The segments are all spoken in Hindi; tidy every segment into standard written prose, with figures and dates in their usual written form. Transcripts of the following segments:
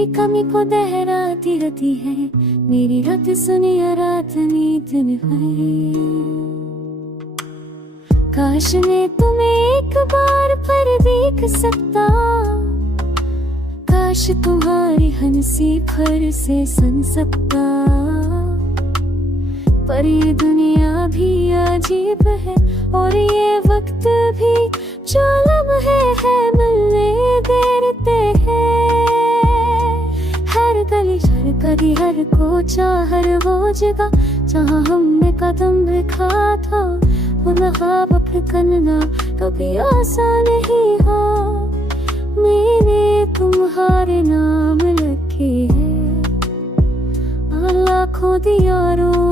तेरी कमी को दोहराती रहती है, मेरी रात सुनिया रात नींद में है। काश मैं तुम्हें एक बार पर देख सकता, काश तुम्हारी हंसी फिर से सुन सकता। पर ये दुनिया भी अजीब है और ये वक्त भी जो लम्हे है मिलने देते हैं। हर गली हर गली हर कोचा हर वो जगह जहाँ हमने कदम रखा था, वो ख्वाब पकड़ना कभी आसान नहीं हो। मेरे तुम्हारे नाम लिखे हैं लाखों दियारों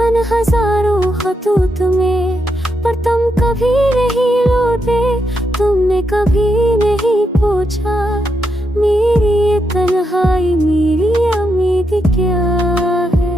अन हजारों खतूत में, पर तुम कभी नहीं लौटे। तुमने कभी नहीं पूछा मेरी ये तन्हाई मेरी उम्मीद क्या है।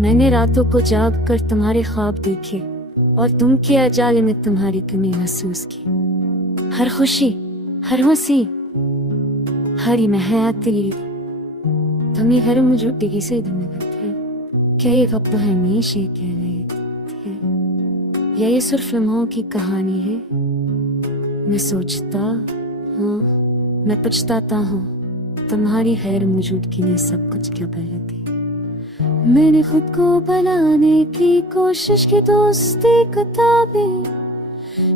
मैंने रातों को जाग कर तुम्हारे ख्वाब देखे और तुम के अजाले में तुम्हारी कमी महसूस की। हर खुशी हर हंसी हर महया तेरी तुम्हें हर मुझे से थे। क्या ये वक्त हमेशा कह रहे थे, या ये सिर्फ लम्हों की कहानी है। मैं सोचता हूँ मैं पछताता हूँ तुम्हारी गैर मौजूदगी ने सब कुछ क्यों बदल दी। मैंने खुद को बनाने की कोशिश की, दोस्ती किताबें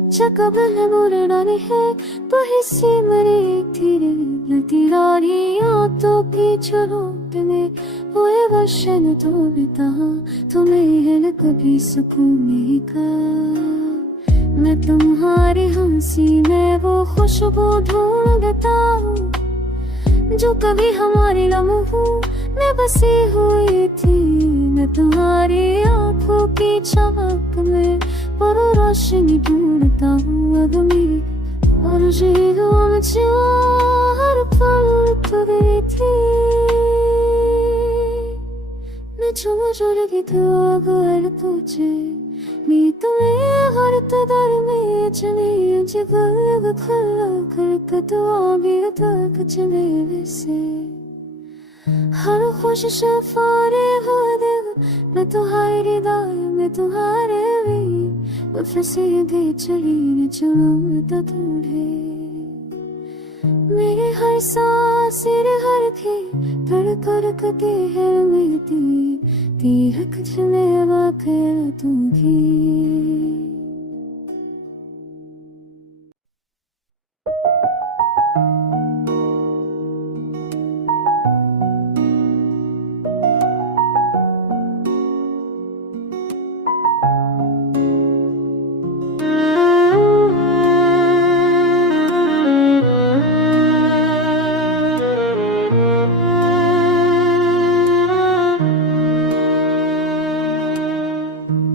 जकबल मुरडाने है तो हिस्से मरे धीरे लतीरारियां तो भी चरोट में हुए वशन तो बिता तुम्हें है कभी सुकून का। मैं तुम्हारी हंसी में वो खुशबू ढूंढता हूँ जो कभी हमारे लम्हों में बसी हुई थी। मैं तुम्हारी आंखों की चमक में पर रोशनी ढूंढता हूँ अब मेरी और जीवन जो हर पल तुझे थी। मैं जो लगी तो अगर तुझे मैं तुम्हें हर तदर में चले जगह खुला कर दुआ भी तक चले से हर खुश सफारे हो दे। मैं तुम्हारी दाय मैं तुम्हारे भी फंसे गई चली न चलो तो दूरे। मेरे हर सांस हर थी कर कर कते है मेरी तीर कुछ में वाक़या तुम भी।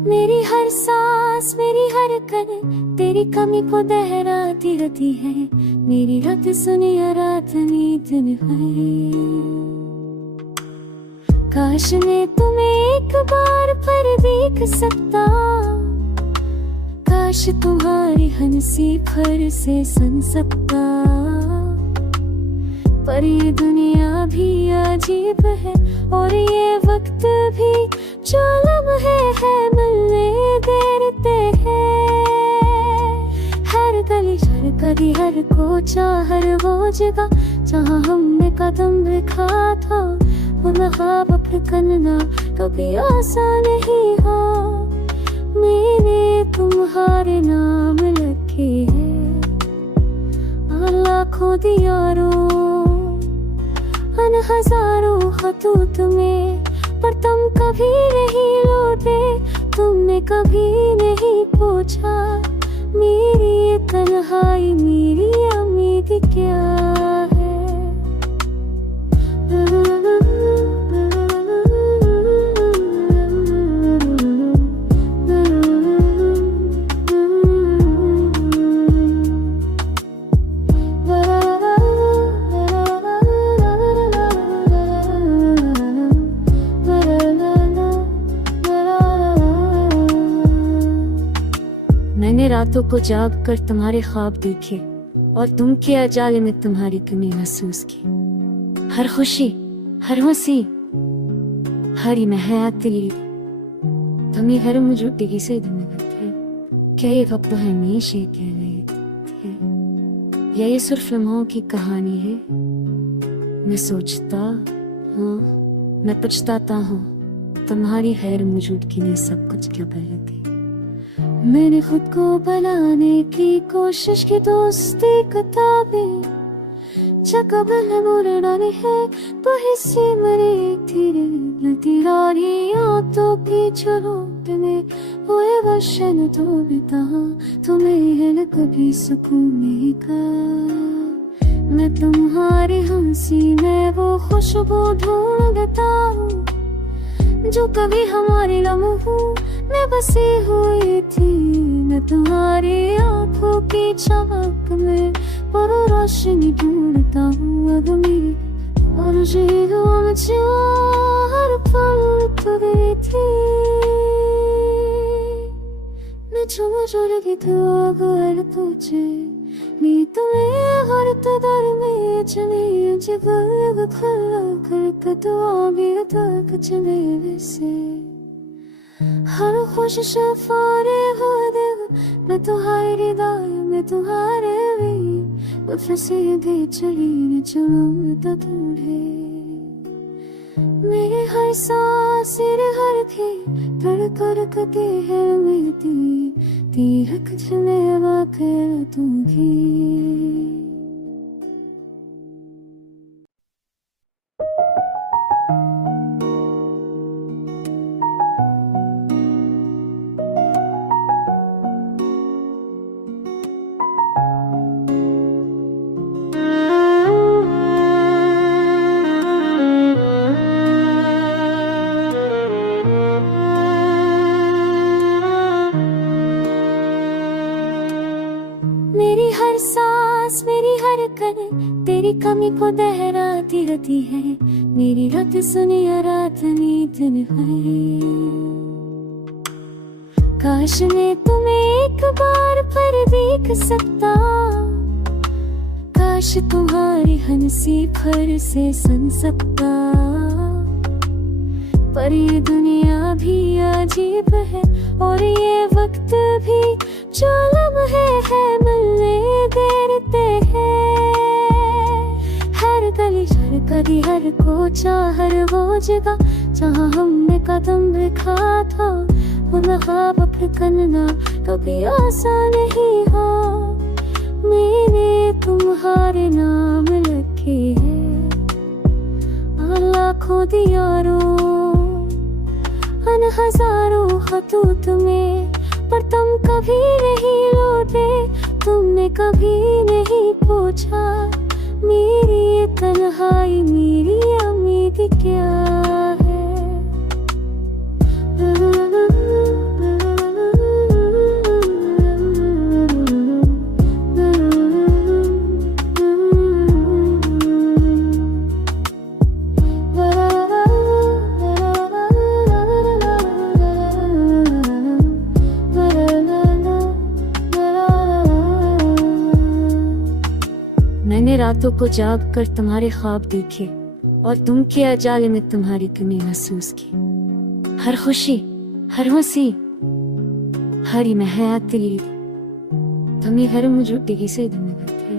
मेरी हर सांस मेरी हर कन तेरी कमी को दोहराती रहती है, मेरी रात सुनिया रात नींद में है। काश मैं तुम्हें एक बार पर देख सकता, काश तुम्हारी हंसी फिर से सुन सकता। पर ये दुनिया भी अजीब है और ये वक्त भी जो लम्हे है मिलने देते हैं। हर गली हर गली हर कोचा हर वो जगह जहाँ हमने कदम रखा था, वो ख्वाब पकड़ना कभी आसान नहीं हो। मेरे तुम्हारे नाम लिखे हैं लाखों दियारों अन हजारों खतूत में, पर तुम कभी नहीं लौटे। तुमने कभी नहीं पूछा मेरी ये तन्हाई मेरी उम्मीद क्या है। मैंने रातों को जाग कर तुम्हारे ख्वाब देखे और तुम के अजाले में तुम्हारी कमी महसूस की। हर खुशी, हर हंसी, हर महया तेरी, तुम्हें हर मौजूदगी से धन्यवाद है। क्या ये वक्त हमेशा कह रहे थे, या ये सिर्फ लम्हों की कहानी है? मैं सोचता हूँ, मैं पछताता हूँ, तुम्हारी गैर मौजूदगी ने सब कुछ क्यों बदल दी। मैंने खुद को बनाने की कोशिश की, दोस्ती किताबें जगबल मुरडाने है तो हिस्से मरे धीरे लतीरारी आंतों की झरोट में हुए वशन तो बिता तुम्हें है न कभी सुकून का। मैं तुम्हारी हंसी में वो खुशबू ढूंढता हूँ जो कभी हमारे लम्हों में बसी हुई थी। मैं तुम्हारी आंखों की चमक में पर रोशनी ढूंढता हूँ अब मेरी और जीवन में जो हर पल तुझे थी। मैं जुड़ गई तो अगर तुझे नी तुम्हें हर तदर में चले जगह खला कर तो आगे तक चले से हर खुश सफारे हो दे। मैं तुम्हारी दाई, मैं तुम्हारे भी फंसे गई चली न चलो तो ढूंढे। मेरे हर सांस हर थी धड़कते है मेरी तीरक चले वाकर तुम भी। मेरी हर सांस, मेरी हर कदम तेरी कमी को दोहराती रहती है। मेरी रात सुनिया रात नींद न है। काश मैं तुम्हें एक बार पर देख सकता, काश तुम्हारी हंसी फिर से सुन सकता। पर ये दुनिया भी अजीब है और ये वक्त भी जो लम्हे है मिलने देते हैं। हर गली, हर गली, हर कोचा, हर वो जगह जहाँ हमने कदम रखा था, वो ख्वाब करना कभी आसान नहीं हो। मैंने तुम्हारे नाम लिखे हैं लाखों दियारों अन हजारों खतूत में, पर तुम कभी नहीं लौटे। तुमने कभी नहीं पूछा मेरी ये तन्हाई, मेरी उम्मीद क्या है। मैंने रातों को जाग कर तुम्हारे ख्वाब देखे और तुम के अजाले में तुम्हारी कमी महसूस की। हर खुशी, हर हंसी, हर महया तेरी, तुम्हें हर मौजूदगी से धन्यवाद है।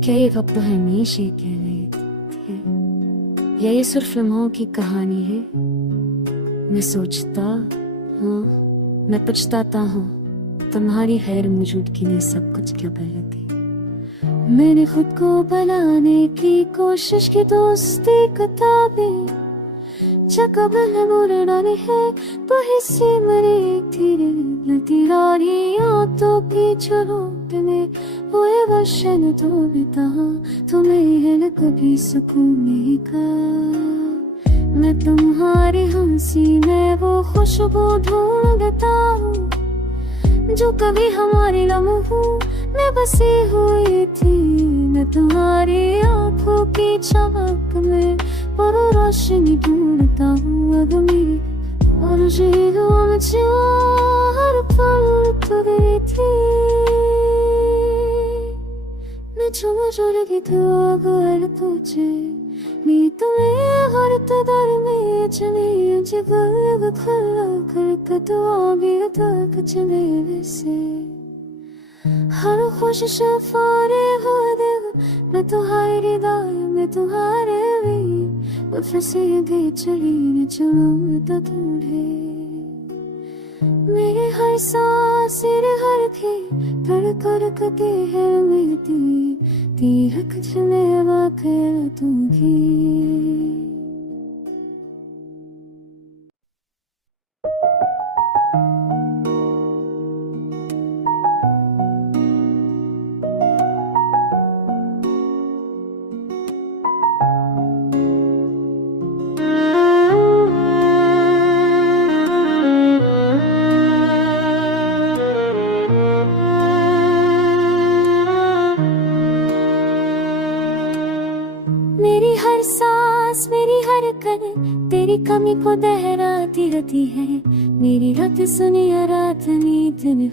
क्या ये वक्त हमेशा कह रहे थे, या ये सिर्फ लम्हों की कहानी है? मैं सोचता हूँ, मैं पछताता हूँ, तुम्हारी गैर मौजूदगी ने सब कुछ क्यों बदल दी। मैंने खुद को बनाने की कोशिश की, दोस्ती किताबें जगबल मुरडाने है तो हिस्से मरे धीरे लतीरारी आंतों की झरोट में हुए वशन तो बिता तुम्हें है न कभी सुकून का। मैं तुम्हारी हंसी में वो खुशबू ढूंढता हूँ जो कभी हमारे लम्हों में बसी हुई थी। मैं तुम्हारी आंखों की चमक में पर रोशनी ढूंढता हूँ अब मेरी और जीवन में जो हर पल तुझे थी। 그 तुम्हें हर तदर में चले जगह खला कर तो आगे तक चले से हर खुश सफारे हो दे मैं तुम्हारी दाय मैं तुम्हारे भी फंसे गई चली न चलूं तो दूरे मेरे हर सांस तेरे हर खे धड़कते है मेरी तीरक चले वाकर तुमकी मेरी हर सांस मेरी हर कण तेरी कमी को दोहराती रहती है मेरी रात सुनिया रात नींद में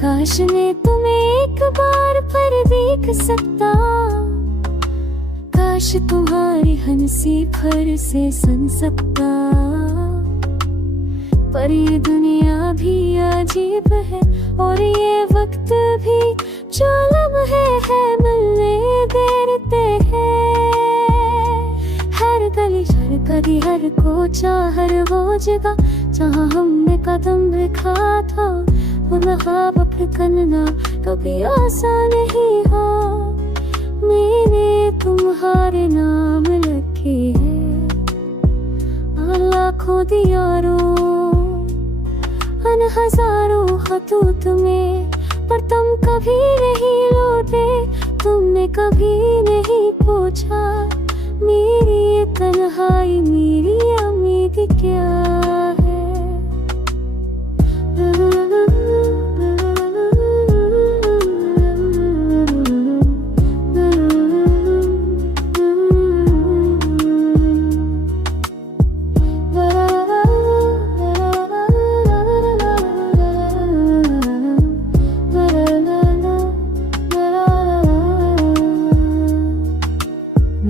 काश मैं तुम्हें एक बार पर देख सकता काश तुम्हारी हंसी फिर से सुन सकता पर ये दुनिया भी अजीब है और ये वक्त भी जो लम्हे है मिलने देते हैं हर गली हर कदी हर कोचा हर वो जगह जहाँ हमने कदम रखा था वो ख्वाब करना कभी आसान नहीं हो मैंने तुम्हारे नाम रखे हैं लाखों दियारों अन हजारों खतूत में पर तुम कभी नहीं लौटे तुमने कभी नहीं पूछा मेरी ये तन्हाई मेरी उम्मीद क्या है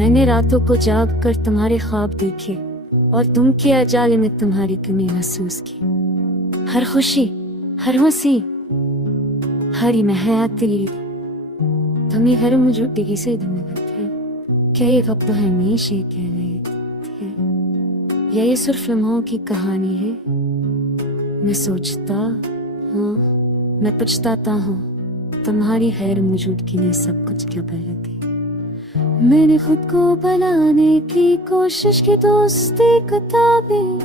मैंने रातों को जाग कर तुम्हारे ख्वाब देखे और तुम के अजाले में तुम्हारी कमी महसूस की हर खुशी हर हंसी हरी महयात तेरी तुम्हें हर मौजूदगी से थे क्या ये वक्त हमेशा कह रहे थे या ये सिर्फ लम्हों की कहानी है मैं सोचता हूँ मैं पछताता हूँ तुम्हारी गैर मौजूदगी ने सब कुछ क्यों बदल दी मैंने खुद को बनाने की कोशिश की दोस्ती किताबें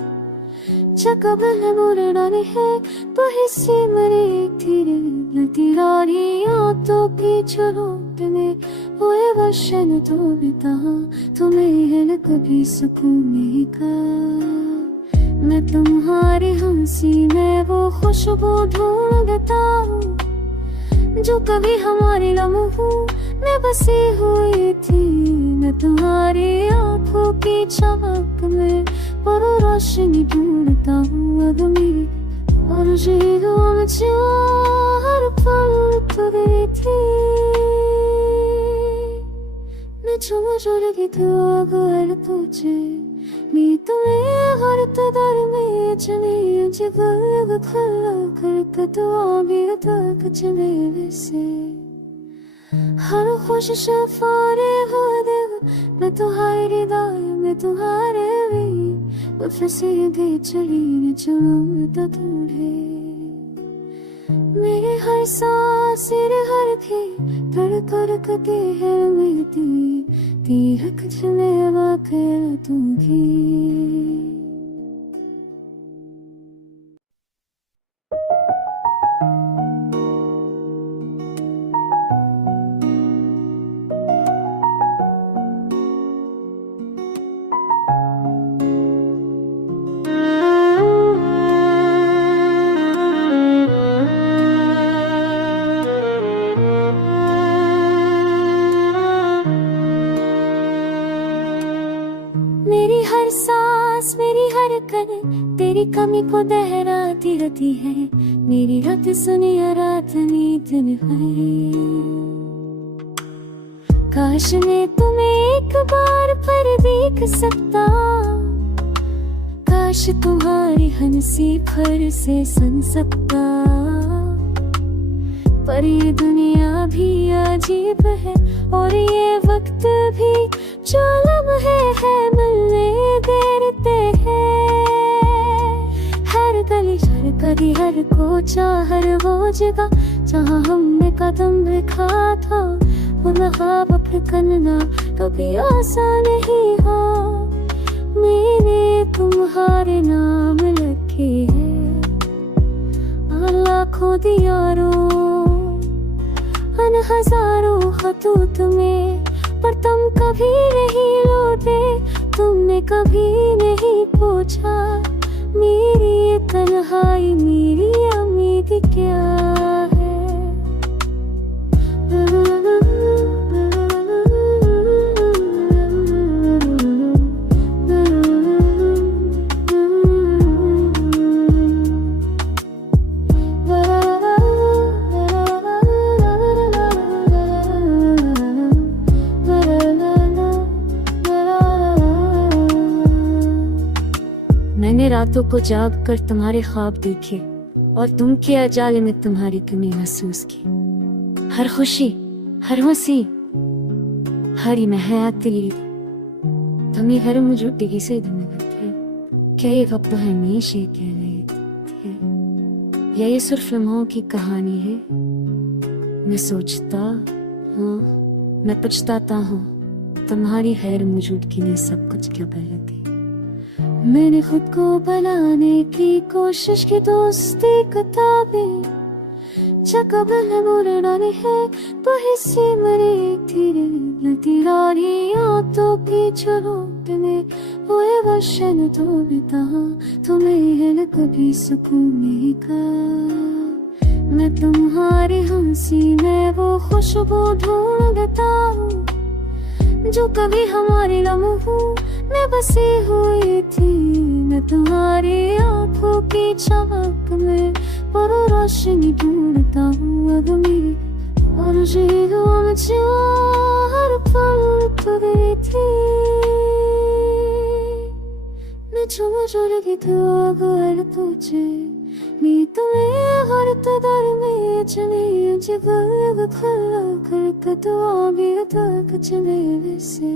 जगबल मुरडाने है तो हिस्से मरे धीरे लतीरारी तो पीछे में हुए वशन तो बिता तुम्हें है न कभी सुकून का मैं तुम्हारी हंसी में वो खुशबू ढूंढता हूँ जो कभी हमारे लम्हों में बसी हुई थी मैं तुम्हारी आंखों की चमक में पर रोशनी ढूंढता हूँ अब मेरी और हर पल तो गई थी मैं जुड़ गई तो अब तुझे मैं तुम्हें हर तदर में चली जगह खला कर तो आगे तक चले से हर खुश सफारे हो दे मैं तुम्हारी दाय मैं तुम्हारे भी फंसे गई चली न चलूं तो दूरे मेरे हर सांस तेरे हर खे धड़कते है मेरी तीरक चले वाकर तुमकी मेरी हर सांस मेरी कमी को दोहराती रहती है, मेरी रात सुनिया रात नींद है। काश मैं तुम्हें एक बार पर देख सकता, काश तुम्हारी हंसी फिर से सुन सकता। पर ये दुनिया भी अजीब है और ये वक्त भी जो लम्हे है मिलने देते हैं। हर गली हर गली हर कोचा हर वो जगह जहाँ हमने कदम रखा था, वो ख्वाब करना कभी आसान नहीं हो। मैंने तुम्हारे नाम लिखे हैं लाखों दियारों अन हजारों खतूत में, पर तुम कभी नहीं लौटे। तुमने कभी नहीं पूछा मेरी ये तन्हाई मेरी उम्मीद क्या है। मैंने रातों को जाग कर तुम्हारे ख्वाब देखे और तुम के अजाले में तुम्हारी कमी महसूस की। हर खुशी हर हंसी हरी में हयात तेरी, तुम्हें हर मौजूदगी से थे। क्या ये वक्त हमेशा कह रहे थे, या ये सिर्फ लम्हों की कहानी है। मैं सोचता हूँ मैं पछताता हूँ, तुम्हारी गैर मौजूदगी ने सब कुछ क्यों बदल दी। मैंने खुद को बनाने की कोशिश की, दोस्ती किताबें जकबल मुरडाने है तो हिस्से मरे धीरे लतीरारियां तो पीछे में वो वशन तो बिता तुम्हें है न कभी सुकून का। मैं तुम्हारी हंसी में वो खुशबू ढूंढता हूँ जो कभी हमारे लम्हों में बसी हुई थी। मैं तुम्हारी आंखों की चमक में पर रोशनी ढूंढता हूँ अब मेरी और हर पल तो गई थी। मैं जो लगी तो अब हर तुझे मैं तुम्हें हर तदर में चले जगह खुला कर तो आगे तक चले से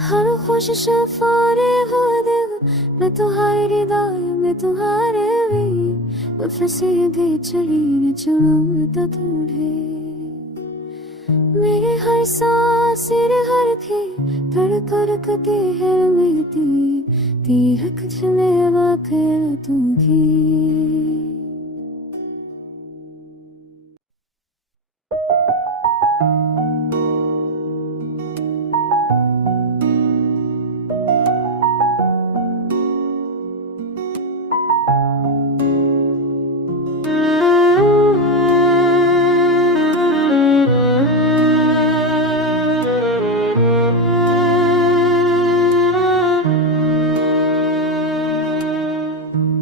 हर खुश सफारे हो दे। मैं तुम्हारी दाई मैं तुम्हारे भी फंसे गई चली न चलो तो दूरे। मेरे हर सांस हर थे धड़कते हैं मेरी तीर खचने वाकर दूंगी।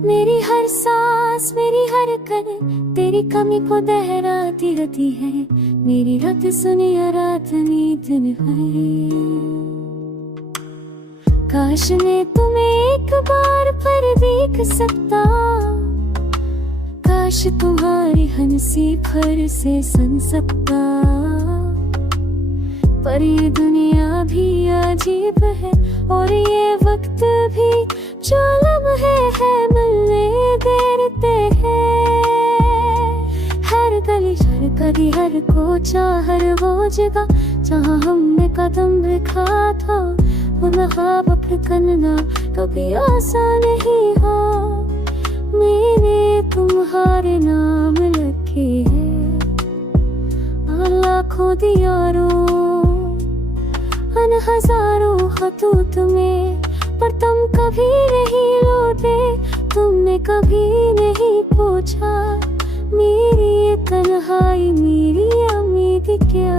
मेरी हर सांस मेरी हर कन तेरी कमी को दोहराती रहती है, मेरी रात सुनिया रात नींद है। काश मैं तुम्हें एक बार पर देख सकता, काश तुम्हारी हंसी फिर से सुन सकता। पर ये दुनिया भी अजीब है और ये वक्त भी जो लम्हे है मिलने देते हैं। हर गली हर कोचा हर वो जगह जहाँ हमने कदम रखा था, वो ख्वाब करना कभी आसान नहीं हो। मैंने तुम्हारे नाम लिखे हैं लाखों दियारों अन हजारों खतूत में, पर तुम कभी नहीं लौटे। तुमने कभी नहीं पूछा मेरी ये तन्हाई मेरी उम्मीद क्या